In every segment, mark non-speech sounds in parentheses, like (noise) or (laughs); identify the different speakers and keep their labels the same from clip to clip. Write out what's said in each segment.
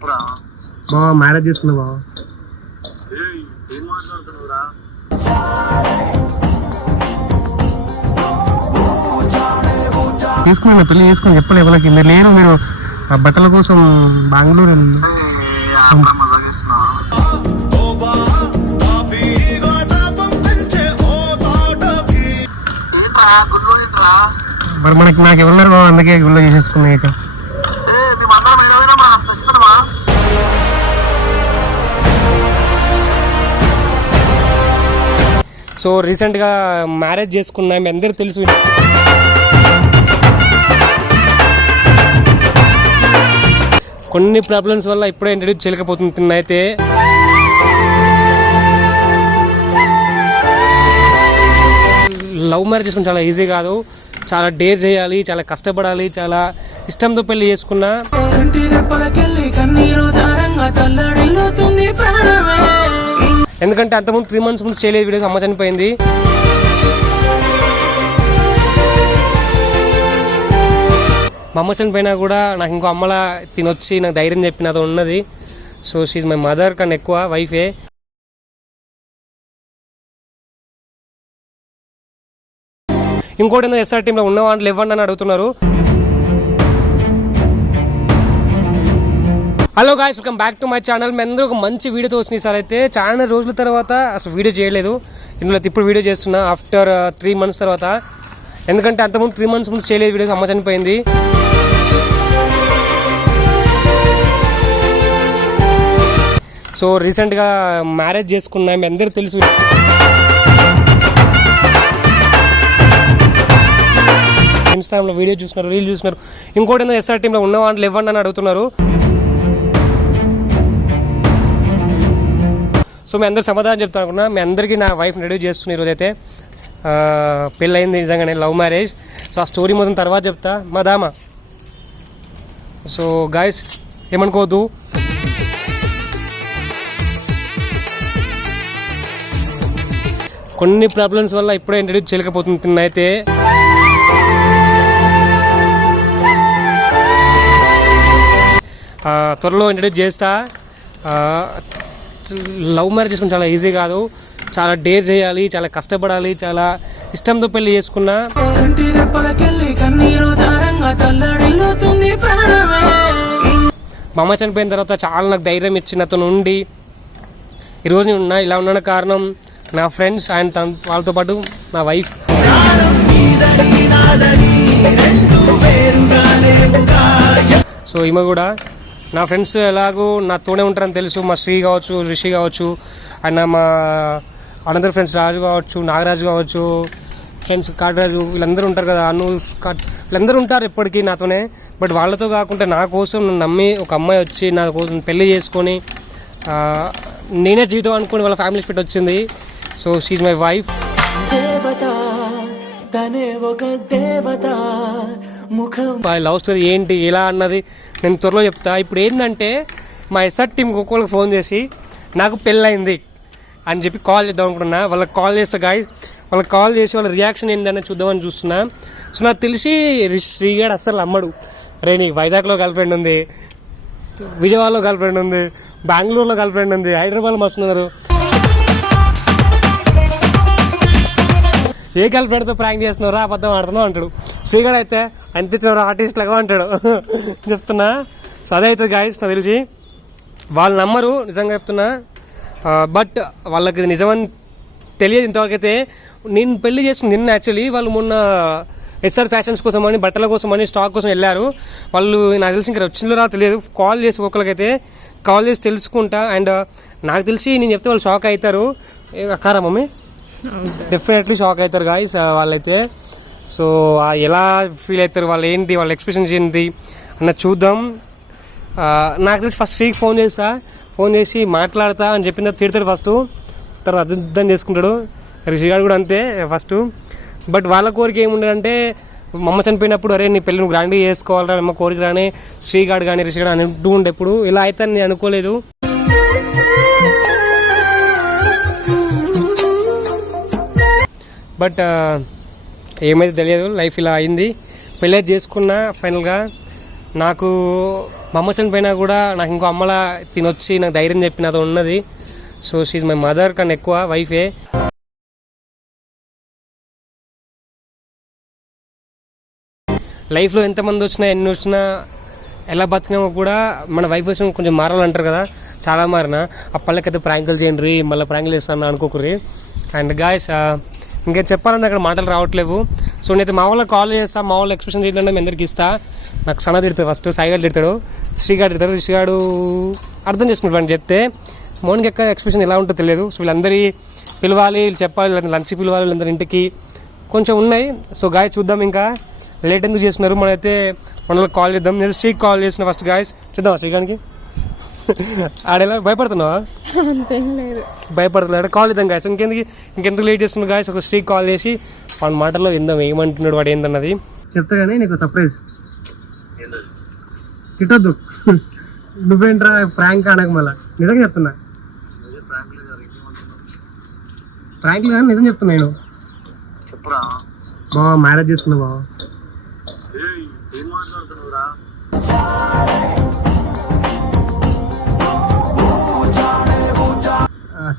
Speaker 1: చెప్పురా
Speaker 2: బావా మ్యారేజ్ చేసుకున్నా బావా
Speaker 1: ఏయ్ ఏం మాట్లాడుతున్నావురా?
Speaker 2: తీసుకున్నా పెళ్ళి చేసుకుని చెప్పలే ఎవరికి. మీరు లేరు మీరు బట్టల కోసం బెంగళూరు మరి మనకి నాకు ఎవరున్నారు అందుకే గుళ్ళో చేసేసుకున్నా ఇక. సో రీసెంట్గా మ్యారేజ్ చేసుకున్నా మీ అందరూ తెలుసు. కొన్ని ప్రాబ్లమ్స్ వల్ల ఇప్పుడే ఇంట్రడ్యూస్ చేయలేకపోతుంది అయితే. లవ్ మ్యారేజ్ చేసుకుని చాలా ఈజీ కాదు. చాలా డేర్ చేయాలి చాలా కష్టపడాలి చాలా ఇష్టంతో పెళ్ళి చేసుకున్నా. ఎందుకంటే అంతకుముందు త్రీ మంత్స్ ముందు చేయలేదు వీడియోస్ అమ్మ చనిపోయింది. మా అమ్మ చనిపోయినా కూడా నాకు ఇంకో అమ్మలా తినొచ్చి నాకు ధైర్యం చెప్పి నాతో ఉన్నది. సో షీజ్ మై మదర్ కన్నా ఎక్కువ వైఫే ఇంకోటి ఏందో ఎస్ఆర్ టీంలో ఉన్న వాళ్ళు ఇవ్వండి అని అడుగుతున్నారు. Hello guys welcome back to my channel మీ అందరూ ఒక మంచి వీడియోతో వచ్చినాయి సార్. అయితే చాలా రోజుల తర్వాత అసలు వీడియో చేయలేదు. ఇందులో ఇప్పుడు వీడియో చేస్తున్నా ఆఫ్టర్ త్రీ మంత్స్ తర్వాత. ఎందుకంటే అంతకుముందు త్రీ మంత్స్ ముందు చేయలేదు వీడియోస్ అమ్మ చనిపోయింది. సో రీసెంట్గా మ్యారేజ్ చేసుకున్నా మీ అందరూ తెలుసు. ఇన్స్టాగ్రామ్లో వీడియో చూస్తున్నారు రీల్ చూస్తున్నారు. ఇంకోటి ఏందో ఎస్ఆర్ టీంలో ఉన్న వాళ్ళు ఇవ్వండి అని అడుగుతున్నారు. సో మీ అందరు సమాధానం చెప్తాను అనుకున్నా. మీ అందరికీ నా వైఫ్ రెడీ చేస్తున్న ఈరోజైతే పెళ్ళయింది నిజంగానే లవ్ మ్యారేజ్ సో ఆ స్టోరీ మొత్తం తర్వాత చెప్తా. మా దామా. సో గాయస్ ఏమనుకోవద్దు. కొన్ని ప్రాబ్లమ్స్ వల్ల ఇప్పుడే ఇంట్రడ్యూస్ చేయలేకపోతుంది అయితే. త్వరలో ఇంట్రడ్యూస్ చేస్తా. లవ్ మ్యారేజ్ చేసుకుని చాలా ఈజీ కాదు. చాలా డేర్ చేయాలి చాలా కష్టపడాలి చాలా ఇష్టంతో పెళ్ళి చేసుకున్నా. మా అమ్మ చనిపోయిన తర్వాత చాలా నాకు ధైర్యం ఇచ్చి అతను ఉండి. ఈరోజు నేను ఉన్నా ఇలా ఉన్న కారణం నా ఫ్రెండ్స్ అండ్ తన వాళ్ళతో పాటు నా వైఫ్. సో ఈమె కూడా నా ఫ్రెండ్స్ ఎలాగో నాతోనే ఉంటారని తెలుసు. మా శ్రీ కావచ్చు రిషి కావచ్చు అండ్ మా అనంతర ఫ్రెండ్స్ రాజు కావచ్చు నాగరాజు కావచ్చు ఫ్రెండ్స్ కాటరాజు వీళ్ళందరూ ఉంటారు కదా అను వీళ్ళందరూ ఉంటారు ఎప్పటికీ నాతోనే. బట్ వాళ్ళతో కాకుండా నా కోసం నన్ను నమ్మి ఒక అమ్మాయి వచ్చి నా కోసం పెళ్ళి చేసుకొని నేనే జీవితం అనుకుని వాళ్ళ ఫ్యామిలీ ఫిట్ వచ్చింది. సో షీజ్ మై వైఫ్
Speaker 3: దేవత తనే ఒక దేవత.
Speaker 2: ఆ లవ్ స్టోరీ ఏంటి ఇలా అన్నది నేను త్వరలో చెప్తా. ఇప్పుడు ఏంటంటే మా ఎస్ఆర్ టీమ్ ఒక్కొక్కరికి ఫోన్ చేసి నాకు పెళ్ళైంది అని చెప్పి కాల్ చేద్దాం అనుకుంటున్నా. వాళ్ళకి కాల్ చేస్తా గాయ వాళ్ళకి కాల్ చేసి వాళ్ళ రియాక్షన్ ఏందని చూద్దామని చూస్తున్నా. సో నాకు తెలిసి శ్రీగాడు అస్సలు అమ్మడు రే నీకు వైజాగ్లో గర్ల్ ఫ్రెండ్ ఉంది విజయవాడలో గర్ల్ ఫ్రెండ్ ఉంది బెంగళూరులో గర్ల్ ఫ్రెండ్ ఉంది హైదరాబాద్లో మస్తున్నారు ఏ గర్ల్ ఫ్రెండ్తో ప్రాంక్ చేస్తున్నారా అబద్ధం ఆడుతున్నావు అంటాడు. శ్రీగడ్ అయితే అంత ఇచ్చిన ఆర్టిస్ట్ లాగా అంటాడు (laughs) చెప్తున్నా? సో అదే అవుతుంది గాయస్ నాకు తెలిసి వాళ్ళు నమ్మరు నిజంగా చెప్తున్నా. బట్ వాళ్ళకి ఇది నిజమని తెలియదు ఇంతవరకు అయితే నేను పెళ్ళి చేసుకుని నిన్న యాక్చువల్లీ వాళ్ళు మొన్న ఎస్ఆర్ ఫ్యాషన్స్ కోసం అని బట్టల కోసం అని స్టాక్ కోసం వెళ్ళారు. వాళ్ళు నాకు తెలిసి ఇంకా వచ్చిందో రా తెలియదు. కాల్ చేసి ఒకరికైతే కాల్ చేసి తెలుసుకుంటా. అండ్ నాకు తెలిసి నేను చెప్తే వాళ్ళు షాక్ అవుతారు. ఏ అక్కారా మమ్మీ? డెఫినెట్లీ షాక్ అవుతారు గాయస్ వాళ్ళైతే. సో ఎలా ఫీల్ అవుతారు వాళ్ళు ఏంటి వాళ్ళ ఎక్స్ప్రెషన్స్ ఏంటి అన్న చూద్దాం. నాకు తెలిసి ఫస్ట్ శ్రీకి ఫోన్ చేస్తా. ఫోన్ చేసి మాట్లాడతా అని చెప్పిన తర్వాత తిడతాడు ఫస్ట్ తర్వాత అర్థం చేసుకుంటాడు. రిషి గారు కూడా అంతే ఫస్ట్ బట్ వాళ్ళ కోరిక ఏముండదంటే మా అమ్మ చనిపోయినప్పుడు అరే నీ పెళ్ళి నువ్వు గ్రాండ్గా చేసుకోవాలరా అమ్మ కోరిక రాని శ్రీగాడు కానీ రిషి అని అంటూ ఉండే ఇప్పుడు ఇలా అయితే నేను అనుకోలేదు. బట్ ఏమైతే తెలియదు లైఫ్ ఇలా అయింది. పెళ్ళి చేసుకున్నా ఫైనల్గా నాకు మా అమ్మ చనిపోయినా కూడా నాకు ఇంకో అమ్మలా తినొచ్చి నాకు ధైర్యం చెప్పి నాతో ఉన్నది. సో షీజ్ మై మదర్ కన్నా ఎక్కువ వైఫే లైఫ్లో ఎంతమంది వచ్చినా ఎన్ని వచ్చినా ఎలా బతికినామో కూడా మన వైఫ్ వచ్చిన కొంచెం మారాలంటారు కదా. చాలా మారిన. ఆ పళ్ళకైతే ప్రాంకులు చేయండి మళ్ళీ ప్రాంకులు చేస్తాను అనుకోకరి అండ్ గాయస్ ఇంకా చెప్పాలంటే అక్కడ మాటలు రావట్లేవు. సో నేనైతే మా వాళ్ళకి కాల్ చేస్తా మా వాళ్ళు ఎక్స్ప్రెషన్ చేయాలంటే మీ అందరికి ఇస్తా. నాకు సన తిడతాడు ఫస్ట్ సాయిగాడు తిడతాడు శ్రీగాడు తిడతాడు. శ్రీగాడు అర్థం చేసుకుంటాడు చెప్తే. మౌనికి ఎక్క ఎక్స్ప్రెషన్ ఎలా ఉంటుందో తెలియదు. సో వీళ్ళందరి పిలవాలి వీళ్ళు చెప్పాలి లంచ్ పిలవాలి వీళ్ళందరి ఇంటికి కొంచెం ఉన్నాయి. సో గాయ చూద్దాం ఇంకా. లేట్ ఎందుకు చేస్తున్నారు? మనమైతే మనకి కాల్ చేద్దాం. నేను శ్రీకి కాల్ చేసిన ఫస్ట్ గాయస్ చూద్దాం శ్రీగానికి? ఆడేలా భయపడుతున్నావా?
Speaker 4: అంతేం లేదు.
Speaker 2: భయపడుతున్నాడు కాల్ ఇద్దాం గాయస్. ఇంకెందుకు ఇంకెందుకు లేట్ చేస్తున్నాడు గాయస్? ఒక స్ట్రీక్ కాల్ చేసి వాడి మాటల్లో ఇందాం ఏమంటున్నాడు వాడు ఏందన్నది? చెప్తా కానీ నీకు సర్ప్రైజ్ తిట్టొద్దు. నువ్వేంట్రా ప్రాంక్ అనక మళ్ళా? నిజంగా చెప్తున్నా. ప్రాంక్ కానీ నిజం చెప్తున్నా నేను.
Speaker 1: చెప్పురా.
Speaker 2: బావా మ్యారేజ్ చేసుకున్నా బావా?
Speaker 1: ఏయ్ ఏం మాట్లాడుతున్నావురా?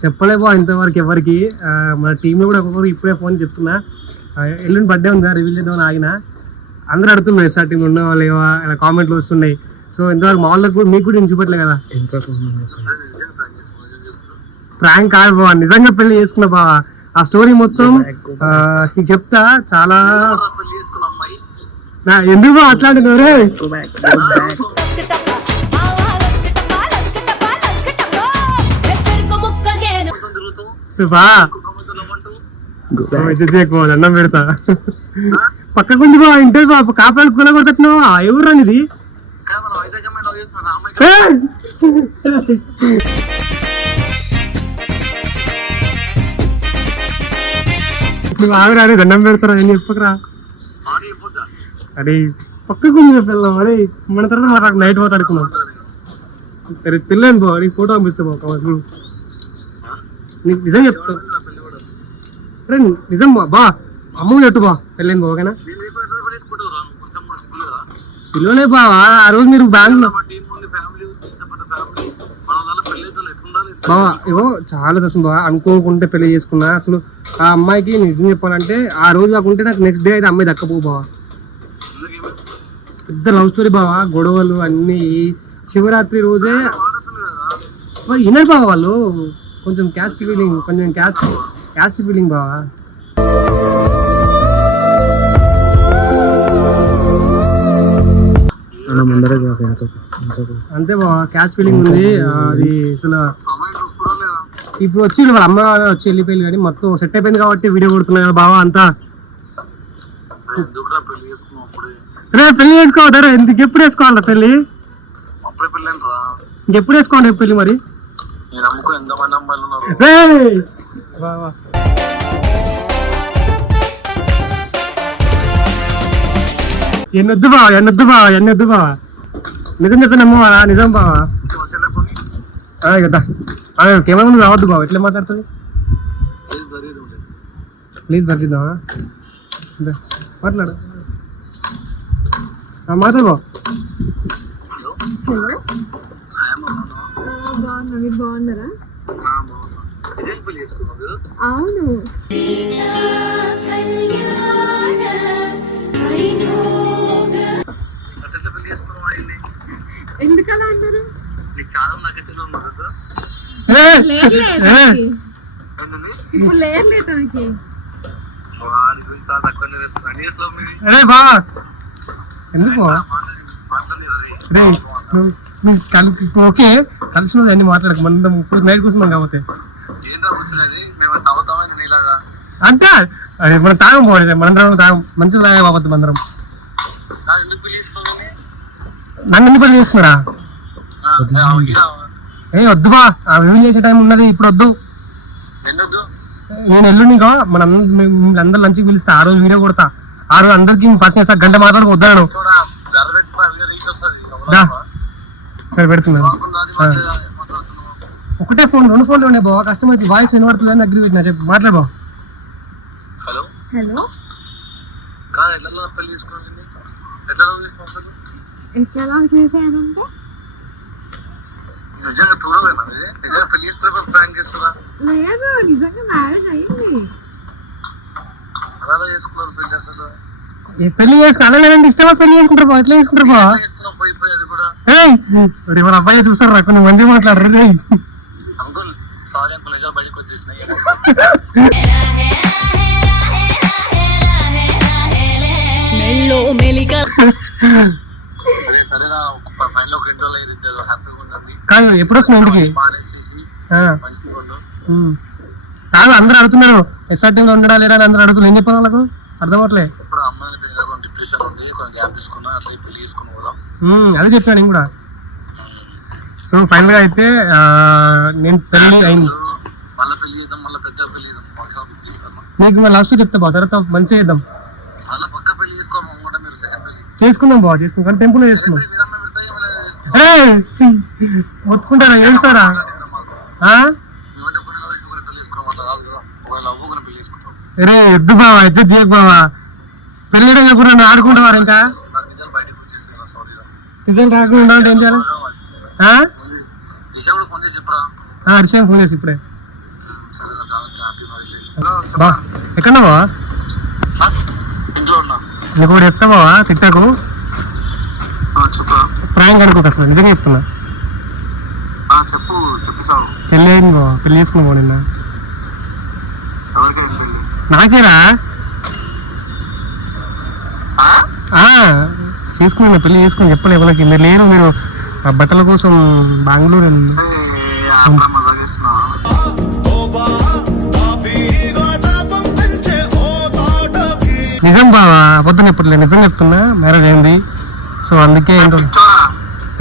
Speaker 2: ఆ, చెప్పలే బా ఇంతవరకు ఎవరికి. మన టీంలో కూడా ఒక్కొక్కరు ఇప్పుడే ఫోన్ చెప్తున్నా. ఎల్లుండి బర్త్డే ఉందా రివీల్ చేద్దామని ఆగిన. అందరూ అడుగుతున్నారు ఎస్ఆర్ టీం ఉన్నావా లేవా? ఇలా కామెంట్లు వస్తున్నాయి. సో ఇంతవరకు మా వాళ్ళకి కూడా మీకు కూడా నేను చూపట్లే కదా. ప్రాంక్ కాదు బావా నిజంగా పెళ్ళి చేసుకున్నా బావా. ఆ స్టోరీ మొత్తం నీకు చెప్తా చాలా ఎందుకు బావ అట్లాంటి బా దండం పెడతా. పక్కకుంది బా ఇంటే బాబు కాపాడు కుల కొడుతున్నావా ఎవరు అనేది నువ్వు ఆవిరా దండం పెడతారా? అని చెప్పకరా? అరే పక్కకుంది పిల్లం అరే. మన తర్వాత నైట్ మాట్లాడుకున్నాం సరే పిల్లని బాబు ఫోటో పంపిస్తా బాబు నీకు నిజం చెప్తా. నిజం బా అమ్మ చెట్టు బా? పెళ్ళైంది ఓకేనా పిల్లలే బావా ఆ రోజు మీరు బ్యాంక్ బావా ఇగో చాలా దశం బావా. అనుకోకుంటే పెళ్ళి చేసుకున్నా. అసలు ఆ అమ్మాయికి నిజం చెప్పాలంటే ఆ రోజు కాకుంటే నాకు నెక్స్ట్ డే అయితే అమ్మాయి దక్కపో బావా. పెద్ద లవ్ స్టోరీ బావా. గొడవలు అన్ని. శివరాత్రి రోజే వినరు బావా వాళ్ళు. కొంచెం క్యాస్ట్ ఫీలింగ్ కొంచెం క్యాస్ట్ క్యాస్ట్ ఫీలింగ్ బావా. అంతే బావా క్యాస్ట్ ఫీలింగ్ ఉంది. అది అసలు
Speaker 1: ఇప్పుడు
Speaker 2: వచ్చి వాళ్ళ అమ్మ వచ్చి వెళ్ళిపోయింది కానీ మొత్తం సెట్ అయిపోయింది కాబట్టి వీడియో కొడుతున్నా కదా బావా అంతా.
Speaker 1: పెళ్ళి
Speaker 2: రే పెళ్ళి వేసుకోవద్దా ఇంకెప్పుడు వేసుకోవాలా పెళ్ళి?
Speaker 1: అప్పుడే పెళ్ళండి రా
Speaker 2: ఇంకెప్పుడు వేసుకోండి పెళ్ళి మరి?
Speaker 1: నేను నమ్ముకుని ఎంతమంది అమ్మాయిలు ఉన్నారు
Speaker 2: ఎన్నొద్దు బావా ఎన్నొద్దు బావా ఎన్నొద్దు బావా నిజం చెప్పిన అమ్మవారా నిజం బావా
Speaker 1: చెల్లెకొని
Speaker 2: కదా కెమెరా ముందు రావద్దు బావ ఎట్లా మాట్లాడుతుంది ప్లీజ్ పరిచిద్దామా మాట్లాడు మాట్లాడు బావ
Speaker 1: హలో
Speaker 4: హలో
Speaker 1: ఆయమ్మ బాగున్నావా?
Speaker 4: బాగున్నా మీరు బాగున్నారా? అవును. ఎందుకలా అంటారు? తనకి. ఇప్పుడు లేదులే తనకి
Speaker 1: వాడి గురించి చాలా తక్కువ నేర్చుకున్నాను అన్ని చేసిన మీది
Speaker 2: రే బావా ఎందుకు? కలిపి ఓకే కలిసి అన్ని మాట్లాడకు మనం నైట్ కూర్చున్నాం కాబట్టి. అంటే అరే మనం తాగం పోవాలి మనందరం తాగం. మంచిగా తాగే బాబద్దు మందరం నన్ను ఎందుకు పెళ్ళి
Speaker 1: నిన్నొద్దు
Speaker 2: ఏ వద్దు బా ఆ రివ్యూ చేసే టైం ఉన్నది ఇప్పుడు వద్దు. నేను ఎల్లుండిగో మన అందరు లంచ్కి పిలుస్తా ఆ రోజు వీడియో కొడతా. ఆ రోజు అందరికి ఫస్ట్ చేస్తా గంట మాట్లాడి వద్దాను సరే పెడుతున్నాను
Speaker 1: మాట్లాడుతున్నావు
Speaker 2: ఒకటే ఫోన్ రెండు ఫోన్లు ఉన్నాయి బావ. కస్టమర్ వాయిస్ వినబడుతుంది అని దగ్గర పెట్టినా. చెప్పి మాట్లాడు బావ.
Speaker 1: హలో?
Speaker 4: హలో?
Speaker 1: కాదు ఎట్లా లవ్
Speaker 4: చేశానంటే?
Speaker 1: నిజంగా? నిజంగా పెళ్ళి చేసుకునే ప్రాంక్ చేస్తున్నా
Speaker 4: లేదు నిజంగా మ్యారేజ్ అయింది.
Speaker 1: అలా చేసుకున్నారు పెళ్ళి
Speaker 2: ఈ పెళ్ళి చేసుకుని అలా లేదంటే ఇష్టమా పెళ్ళి చేసుకుంటారు బా ఎట్లా చేసుకుంటారు బా
Speaker 1: చేసుకున్నా పోయి పోయి అది కూడా
Speaker 2: ఏయ్ మరి మన అబ్బాయి చూస్తారు రా కొన్ని మంచిగా మాట్లాడరు.
Speaker 1: అంకుల్ సారీ అంకుల్ నిజాలు బయటకు వచ్చేసినాయి.
Speaker 2: కాదు ఎప్పుడు వస్తున్నావు ఇంటికి. కాదు అందరూ అడుగుతున్నారు. ఎస్ఆర్టీ లో ఉండడా అని అందరూ అడుగుతున్నారు. ఏం చెప్పాలి వాళ్ళకు? అర్థం అవట్లే అదే చెప్పాను నేను కూడా. సో ఫైనల్గా అయితే నేను పెళ్ళి అయింది.
Speaker 1: చేద్దాం మళ్ళీ
Speaker 2: నీకు లాస్ట్ చెప్తా బా తర్వాత మంచిగా చేద్దాం. చేసుకుందాం బా చేసుకుందాం కానీ టెంపుల్ చేసుకుందాం! ఒత్తుకుంటారా ఏం సారా రే ఎద్దు బావా ఎద్దు తీయకు బావా. పెళ్ళి చెప్పకుండా ఆడుకుంటావారు ఇంకా
Speaker 1: నాకు నిజాలు బయటకు వచ్చేసి సారీ
Speaker 2: రిజల్ట్ రాకుండా ఉంటే ఏం చేయాలి?
Speaker 1: కూడా
Speaker 2: హర్షాన్ ఫోన్ చేసి ఇప్పుడే. బా ఎక్కడ బావా నీకు ఒకటి చెప్తా బావా తిట్టాకు. ప్రాంక్ అనుకోక అసలు నిజంగా చెప్తున్నా.
Speaker 1: చెప్పు
Speaker 2: పెళ్ళి అయింది బావా పెళ్ళి చేసుకున్నా బావ నిన్న నాకేరా ఆ, చేసుకున్నా పెళ్ళి చేసుకుని చెప్పలే ఎవరికి. మీరు లేరు మీరు బట్టల కోసం బెంగళూరు నిజం బావా అబద్ధం చెప్పట్లే నిజం చెప్తున్నా మ్యారేజ్ అయింది. సో అందుకే ఏంటో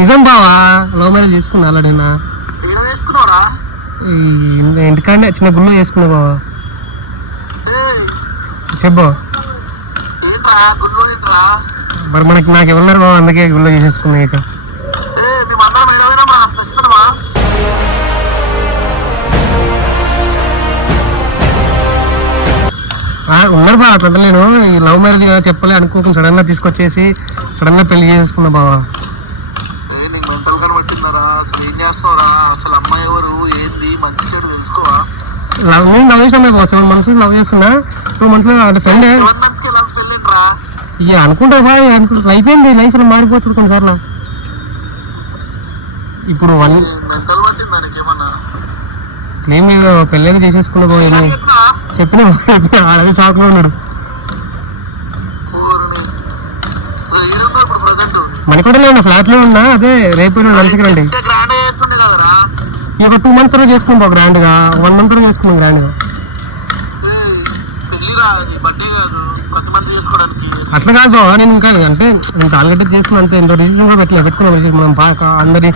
Speaker 2: నిజం బావా లవ్ మ్యారేజ్ చేసుకున్నా ఆల్రెడీ నా. ఇంటికాడనే చిన్న గుళ్ళు చేసుకున్నా బావా. చెప్పు. మరి మనకి నాకు ఎవరున్నారు బావా అందుకే గుళ్ళు చేసేసుకున్నా ఇక ఉన్నారు బావ అట్లా నేను. ఈ లవ్ మ్యారేజ్ కదా చెప్పలే అనుకోకుండా సడన్గా తీసుకొచ్చేసి సడన్గా పెళ్ళి చేసుకున్నా బావా లవ్ నేను లవ్ చేసిన బావ సెవెన్ మంత్స్ లవ్ చేస్తున్నా. టూ మంత్స్ ఫ్రెండ్
Speaker 1: సెవెన్ మంత్స్కి నాకు పెళ్ళేంట్రా
Speaker 2: ఇక అనుకుంటా బాగా అనుకుంటా అయిపోయింది లైఫ్లో మారిపోతుంది కొన్నిసార్లు. ఇప్పుడు వన్ ఏం లేదు పెళ్ళైనా చేసేసుకున్నా
Speaker 1: చెప్పినా
Speaker 2: చెప్పిన అదే షాక్లో ఉన్నాడు. ఉన్న ఫ్లాట్లో ఉన్నా అదే రేపు లంచ్కి రండి. ఈ ఒక టూ మంత్స్లో చేసుకుంటాం గ్రాండ్గా. వన్ మంత్లో చేసుకున్నాం గ్రాండ్గా
Speaker 1: ఏయ్, పెళ్ళిరా అది బర్త్డే కాదు కొంతమంది చేసుకోవడానికి
Speaker 2: అట్లా కాదు నేను ఇంకా అంటే నేను టార్గెట్ చేసుకున్నా అంతే ఎంత రిజిస్ట్రేషన్ కూడా పెట్టలే పెట్టుకున్నాం మనం పాక అందరి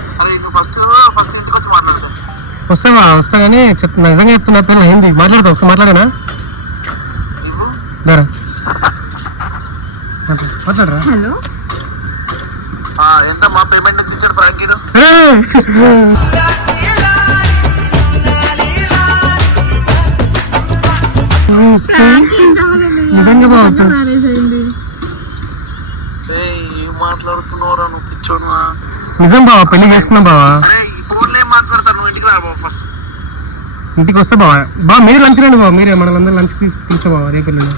Speaker 2: వస్తావా వస్తా కానీ చెప్తున్నా నిజంగా చెప్తున్నా పెళ్ళి అయింది. మాట్లాడతా ఒకసారి మాట్లాడనా? మాట్లాడు మాట్లాడరా.
Speaker 4: హలో.
Speaker 1: ఆ, ఎంత మా పేమెంట్ ఎంత ఇచ్చాడు ప్రాంకీడు
Speaker 2: నిజంగా బావ
Speaker 4: మ్యారేజ్ అయింది
Speaker 1: ఏయ్, ఏం మాట్లాడుతున్నావురా నువ్వు పిచ్చోనువా
Speaker 2: నిజం బావా పెళ్ళి చేసుకున్నాం బావా?
Speaker 1: అరే ఈ ఫోన్లో ఏం మాట్లాడతారు? నువ్వు ఇంటికి రా బాబు ఫస్ట్
Speaker 2: ఇంటికి వస్తే బావా. బా మీరు లంచ్ రండి బావ మీరే మనల్ని లంచ్ తీసు తీసా బావా రేపు వెళ్ళండి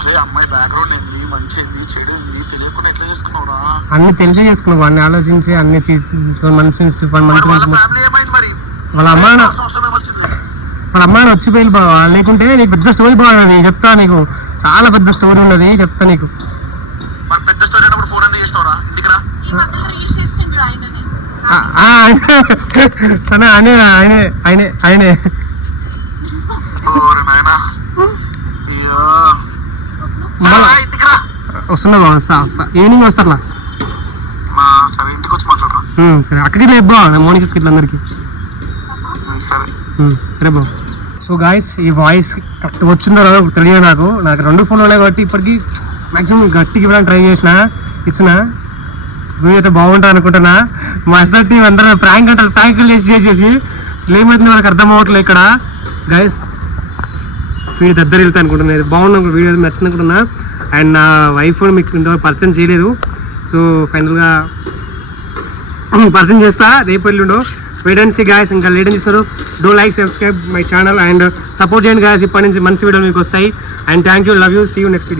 Speaker 1: అరే అమ్మాయి బ్యాక్గ్రౌండ్ ఏంది? మంచి ఏంది? చెడు ఏంది? తెలియకుండా ఎట్లా చేసుకున్నావురా
Speaker 2: అన్ని తెలిసి చేసుకున్నాం అన్ని ఆలోచించి అన్ని మంచి మంత్
Speaker 1: వాళ్ళ ఫ్యామిలీ ఏమైంది మరి?
Speaker 2: వాళ్ళ అమ్మ నా-
Speaker 1: అవసరం ఏమొచ్చింది?
Speaker 2: వాళ్ళ అమ్మాయి వచ్చిపోయి బావా. లేకుంటే నీకు పెద్ద స్టోరీ బాగున్నది చెప్తా నీకు. చాలా పెద్ద స్టోరీ ఉన్నది చెప్తా నీకు
Speaker 1: మరి పెద్ద స్టోరీ అయినప్పుడు ఫోన్ ఎందుకు చేసినావురా ఇంటికి రా
Speaker 2: ఆ, ఆ, ఆయన- సరే ఆయనే ఆయనే ఆయనే ఆయనే. వస్తున్నా వస్తా వస్తా. ఈవినింగ్ వస్తారా
Speaker 1: మా సరే
Speaker 2: అక్కడికి లేదు బావ మోనిక ఇట్లా అందరికి.
Speaker 1: సరే.
Speaker 2: బావ. సో గాయస్ ఈ వాయిస్ కరెక్ట్ వచ్చిందో రాదో తెలియదు నాకు. నాకు రెండు ఫోన్లు ఉన్నాయి కాబట్టి ఇప్పటికి మాక్సిమం గట్టికి ఇవ్వడానికి ట్రై చేసిన ఇచ్చిన వీడియో అయితే బాగుంటుంది అనుకుంటున్నా. మా అసలు టీం అందరూ ప్రాంక్ అంటారు ప్రాంకులు చేసి చేసేసి అసలు ఏమైతుంది వాళ్ళకి అర్థం అవ్వట్లేదు ఇక్కడ. గైస్ వీడి దగ్గర వెళ్తా అనుకుంటున్నా. ఇది బాగుంది వీడియో నచ్చింది అనుకుంటున్నా. అండ్ నా వైఫ్ మీకు ఇంతవరకు పరిచయం చేయలేదు. సో ఫైనల్గా పర్సన్ చేస్తా. రేపు ఎల్లుండో. వెయిట్ అండ్ సీ గాయస్ ఇంకా లేట్ చేస్తారు do like subscribe my channel and support చేయండి గాయస్ ఇప్పటి నుంచి మంచి వీడియోలు మీకు వస్తాయి. And thank you love you see you next video